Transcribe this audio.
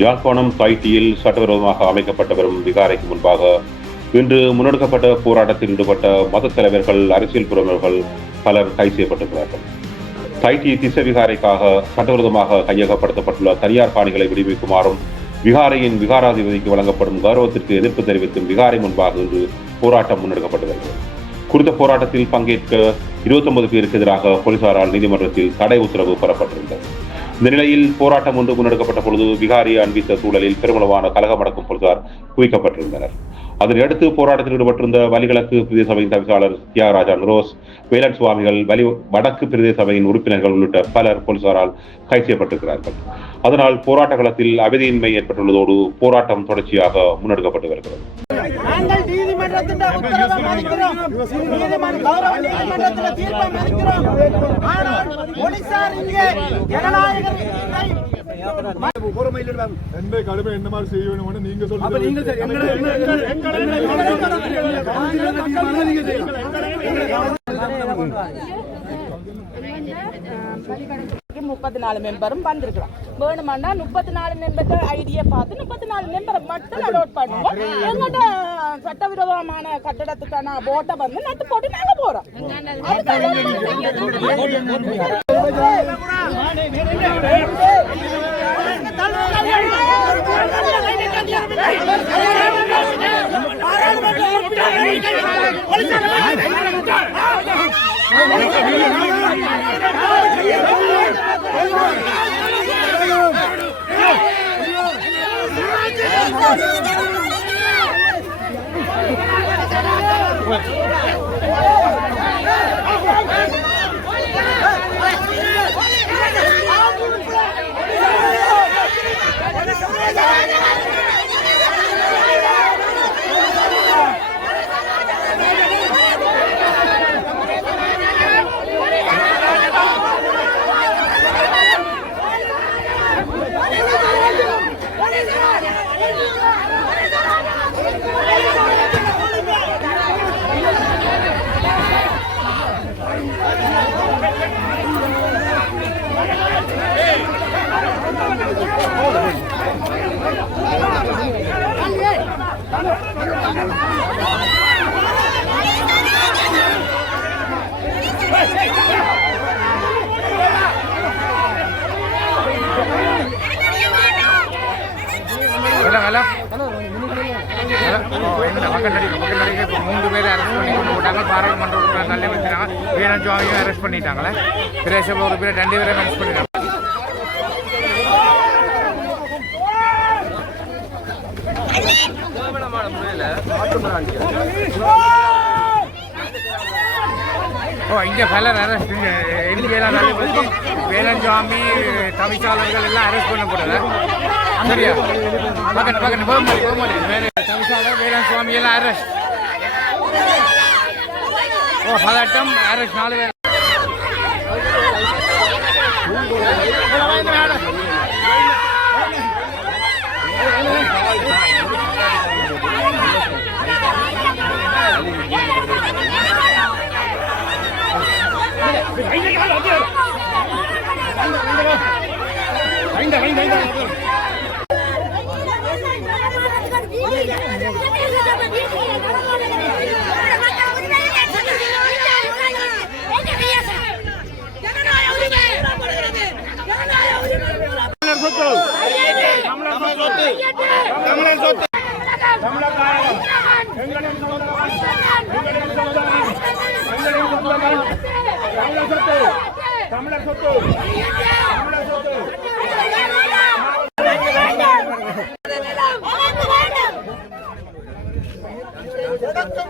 யாழ்ப்பாணம் தாய்த்தியில் சட்டவிரோதமாக அமைக்கப்பட்டு வரும் விகாரைக்கு முன்பாக இன்று முன்னெடுக்கப்பட்ட போராட்டத்தில் ஈடுபட்ட மத தலைவர்கள் அரசியல் பிரமுகர்கள் பலர் கைது செய்யப்பட்டிருக்கிறார்கள். தைத்தி திசை விகாரைக்காக சட்டவிரோதமாக கையகப்படுத்தப்பட்டுள்ள தனியார் காணிகளை விடுவிக்குமாறும் விகாரையின் விகாராதிபதிக்கு வழங்கப்படும் கௌரவத்திற்கு எதிர்ப்பு தெரிவித்தும் விகாரை முன்பாக இன்று போராட்டம் முன்னெடுக்கப்பட்டு வருகிறது. குறித்த போராட்டத்தில் பங்கேற்க 29 பேருக்கு எதிராக போலீசாரால் நீதிமன்றத்தில் தடை உத்தரவு பெறப்பட்டிருந்தது. இந்த நிலையில் போராட்டம் ஒன்று முன்னெடுக்கப்பட்ட பொழுது பிகாரி அன்பித்த சூழலில் பெருமளவான கலகம் அடக்கும் போலீசார் குவிக்கப்பட்டிருந்தனர். அதனையடுத்து போராட்டத்தில் ஈடுபட்டிருந்த வலிகிழக்கு பிரதேச சபையின் தவிசாளர் தியாகராஜா நிரோஸ் வேலன் சுவாமிகள் வலி வடக்கு பிரதேச சபையின் உறுப்பினர்கள் உள்ளிட்ட பலர் போலீசாரால் கைது செய்யப்பட்டிருக்கிறார்கள். அதனால் போராட்ட களத்தில் அமைதியின்மை ஏற்பட்டுள்ளதோடு போராட்டம் தொடர்ச்சியாக முன்னெடுக்கப்பட்டு வருகிறது. நீதிமன்றத்தின் உத்தரவை மதிக்கிறோம் கௌரவ நீதிமன்றத்தில் தீர்ப்பை மதிக்கிறோம் ஆனால் போலீசார் இங்கே சொல்லுங்க முப்பத்தி நாலு மெம்பரும் வந்திருக்கிறோம் வேணுமானா முப்பத்தி நாலு மெம்பருக்கு ஐடியை பார்த்து முப்பத்தி நாலு மெம்பரை மட்டும் அலோட் பண்ணுவோம் எங்கள்கிட்ட சட்டவிரோதமான கட்டடத்துக்கான போட்டை வந்து நட்டு போட்டு நாங்க போகிறோம் அதுக்கு Brooklyn. மூன்று பேர் அரெஸ்ட் பண்ணி கொண்டு போட்டாங்க. பாராளுமன்ற உறுப்பினர் தள்ளி வச்சுட்டாங்க. வீரன் சுவாமியும் அரெஸ்ட் பண்ணிட்டாங்களே. பிரேசப உறுப்பினர் ரெண்டு பேரும் அரெஸ்ட் பண்ணிட்டாங்க. ஓ இங்கே பலர் அரெஸ்ட் இந்தியெல்லாம் தள்ளி வச்சு தவிசாளர்கள் எல்லாம் அரெஸ்ட் பண்ணப்படுது சரியா? பக்கத்து பக்கத்து போக முடியும் போக முடியும் வேறு தவிசாளர் வேலன் எல்லாம் அரெஸ்ட் ஓ பதட்டம் அரெஸ்ட் நாலு பேர். வணக்கம் கிழக்கம்